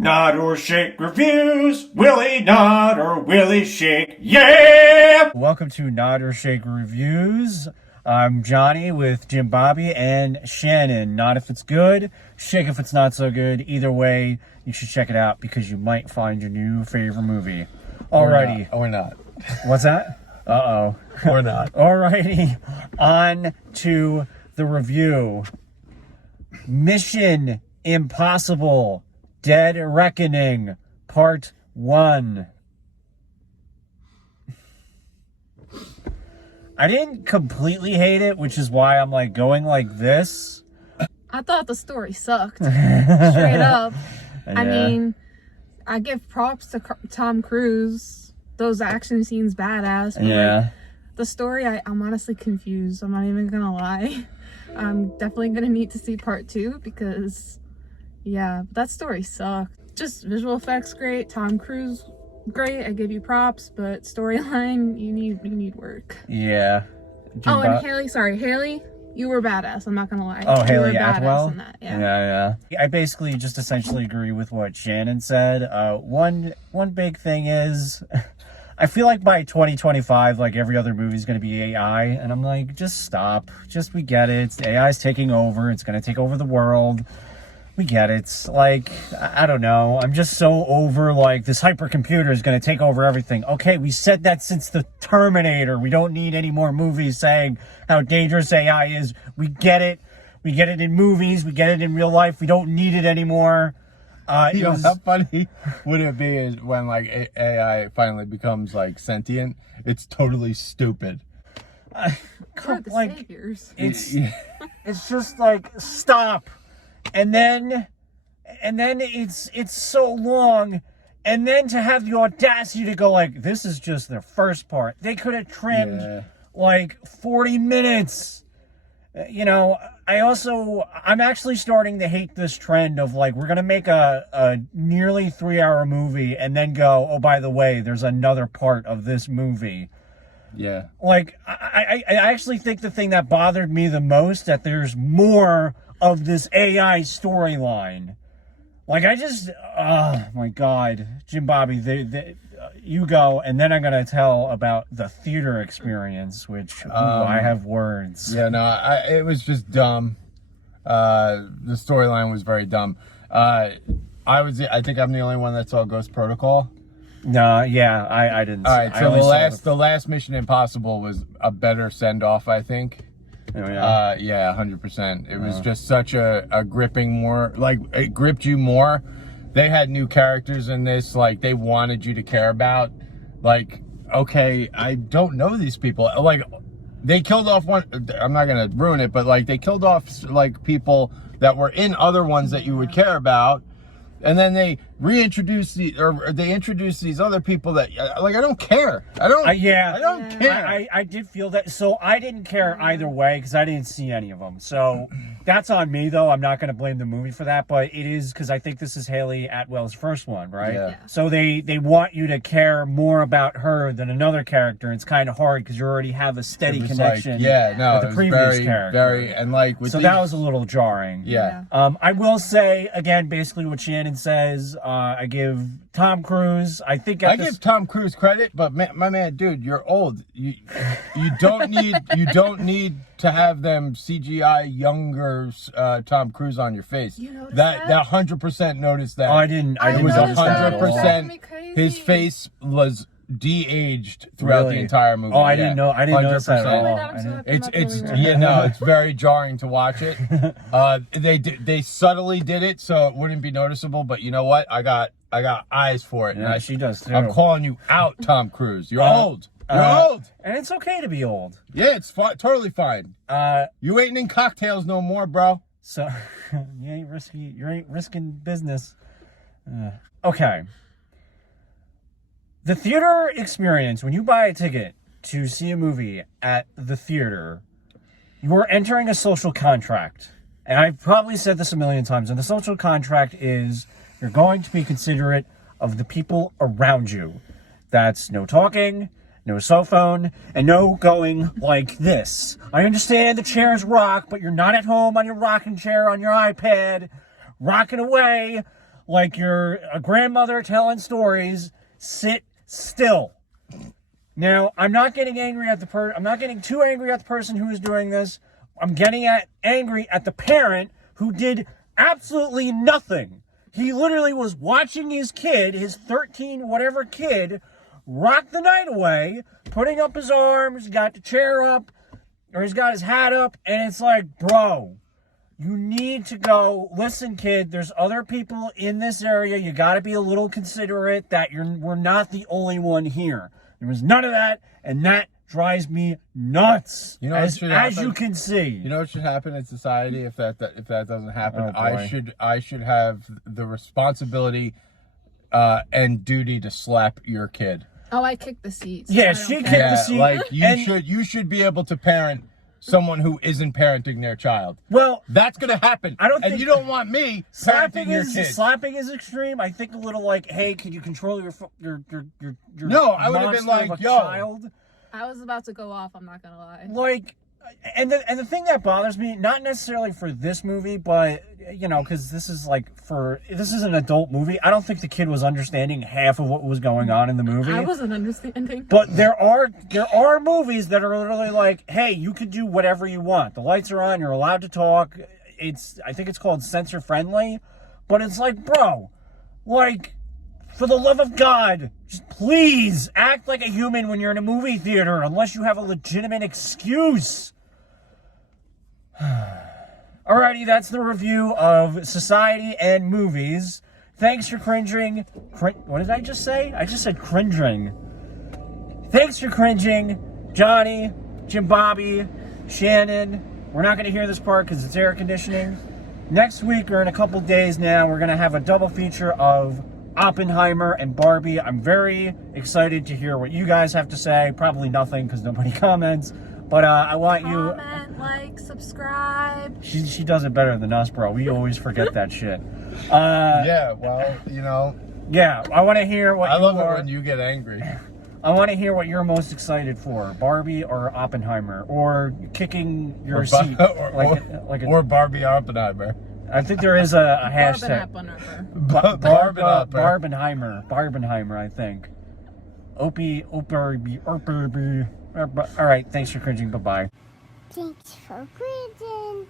Nod or shake reviews. Willie nod or Willie shake. Yeah! Welcome to Nod or Shake Reviews. I'm Johnny with Jim Bobby and Shannon. Nod if it's good, shake if it's not so good. Either way, you should check it out because you might find your new favorite movie. Alrighty. Or not. What's that? Uh-oh. Or not. Alrighty. On to the review. Mission Impossible Dead Reckoning Part 1. I didn't completely hate it, which is why I'm like going like this. I thought the story sucked. Straight up. Yeah. I mean, I give props to Tom Cruise. Those action scenes badass. But Yeah. the story, I'm honestly confused. I'm not even gonna lie. I'm definitely gonna need to see part 2 because, yeah, that story sucked. Just visual effects great. Tom Cruise great. I give you props, but storyline, you need work. Yeah. Oh, and Haley, you were badass. I'm not gonna lie. Oh, you Haley were badass Atwell? in that. Yeah. Yeah. I basically just essentially agree with what Shannon said. One big thing is, I feel like by 2025, like every other movie is going to be AI, and I'm like, just stop. Just, we get it. AI's taking over. It's going to take over the world. We get it. Like, I don't know. I'm just so over, like, this hypercomputer is going to take over everything. Okay, we said that since the Terminator. We don't need any more movies saying how dangerous AI is. We get it. We get it in movies. We get it in real life. We don't need it anymore. How funny would it be is when, like, AI finally becomes, like, sentient? It's totally stupid. We're the saviors. It's just like, stop. And then it's so long, and then to have the audacity to go like, this is just the first part. They could have trimmed like 40 minutes. You know, I'm actually starting to hate this trend of like, we're gonna make a nearly 3-hour movie and then go, oh, by the way, there's another part of this movie. Yeah. Like, I actually think the thing that bothered me the most, that there's more of this AI storyline. Like, oh my God, Jim Bobby, you go, and then I'm gonna tell about the theater experience, which I have words. Yeah, no, it was just dumb. The storyline was very dumb. I think I'm the only one that saw Ghost Protocol. No, yeah, I didn't. All right, so the last Mission Impossible was a better send off, I think. Oh, yeah. Yeah, 100%. It was just such a gripping more, like, it gripped you more. They had new characters in this, like, they wanted you to care about. Like, okay, I don't know these people. Like, they killed off one, I'm not gonna ruin it, but, like, they killed off, like, people that were in other ones that you would care about. And then they introduced these other people that, like, I don't care. I don't care. I did feel that. So I didn't care either way because I didn't see any of them. So that's on me, though. I'm not going to blame the movie for that, but it is because I think this is Haley Atwell's first one, right? Yeah. So they want you to care more about her than another character. It's kind of hard because you already have a steady connection with the previous character. And like with that was a little jarring. Yeah. I will say, again, basically what Shannon says, I give Tom Cruise, I give Tom Cruise credit, but my man, dude, you're old. You don't need to have them CGI younger Tom Cruise on your face. You noticed that 100% noticed that. Oh, I didn't. It was 100%. His face was de-aged throughout the entire movie. Oh, I didn't know. I didn't notice that at all. It's very jarring to watch it. They subtly did it so it wouldn't be noticeable. But you know what? I got eyes for it. Yeah, and she does too. I'm calling you out, Tom Cruise. You're old. You're old. And it's okay to be old. Yeah, it's totally fine. You ain't in cocktails no more, bro. So you ain't risking business. Okay. The theater experience, when you buy a ticket to see a movie at the theater, you are entering a social contract. And I've probably said this a million times, and the social contract is you're going to be considerate of the people around you. That's no talking, no cell phone, and no going like this. I understand the chairs rock, but you're not at home on your rocking chair on your iPad, rocking away like you're a grandmother telling stories. Sit still. Now, I'm not getting angry at the I'm not getting too angry at the person who is doing this. I'm getting angry at the parent who did absolutely nothing. He literally was watching his kid, his 13 whatever kid, rock the night away, putting up his arms, got the chair up, or he's got his hat up, and it's like, bro, you need to go, listen, kid, there's other people in this area. You got to be a little considerate that we're not the only one here. There was none of that, and that drives me nuts. You know, as you can see. You know what should happen in society if that doesn't happen? Oh, boy. I should have the responsibility and duty to slap your kid. Oh, I kicked the seat. So Yeah, I don't she care. kicked the Yeah, seat. like And- you should be able to parent someone who isn't parenting their child. Well, That's gonna happen. I don't and think- you don't want me parenting your kid. slapping is extreme. I think a little like, hey, can you control your No, I would have been monster of like, a yo. child? I was about to go off, I'm not gonna lie. Like, and the thing that bothers me, not necessarily for this movie, but because this is an adult movie. I don't think the kid was understanding half of what was going on in the movie. I wasn't understanding. But there are movies that are literally like, hey, you could do whatever you want. The lights are on. You're allowed to talk. I think it's called censor friendly. But it's like, bro, like, for the love of God, just please act like a human when you're in a movie theater, unless you have a legitimate excuse. Alrighty, that's the review of Society and movies. Thanks for cringing. What did I just say? I just said cringing. Thanks for cringing, Johnny, Jim Bobby, Shannon. We're not going to hear this part because it's air conditioning. Next week, or in a couple days now, we're going to have a double feature of Oppenheimer and Barbie. I'm very excited to hear what you guys have to say. Probably nothing because nobody comments. But I want you... Comment, like, subscribe. She does it better than us, bro. We always forget that shit. Yeah, well, Yeah, I want to hear what I you love it are. when you get angry. I want to hear what you're most excited for, Barbie or Oppenheimer, or kicking your seat or Barbie Oppenheimer. I think there is a hashtag. Barbenheimer, I think. All right, thanks for cringing. Bye-bye. Thanks for cringing.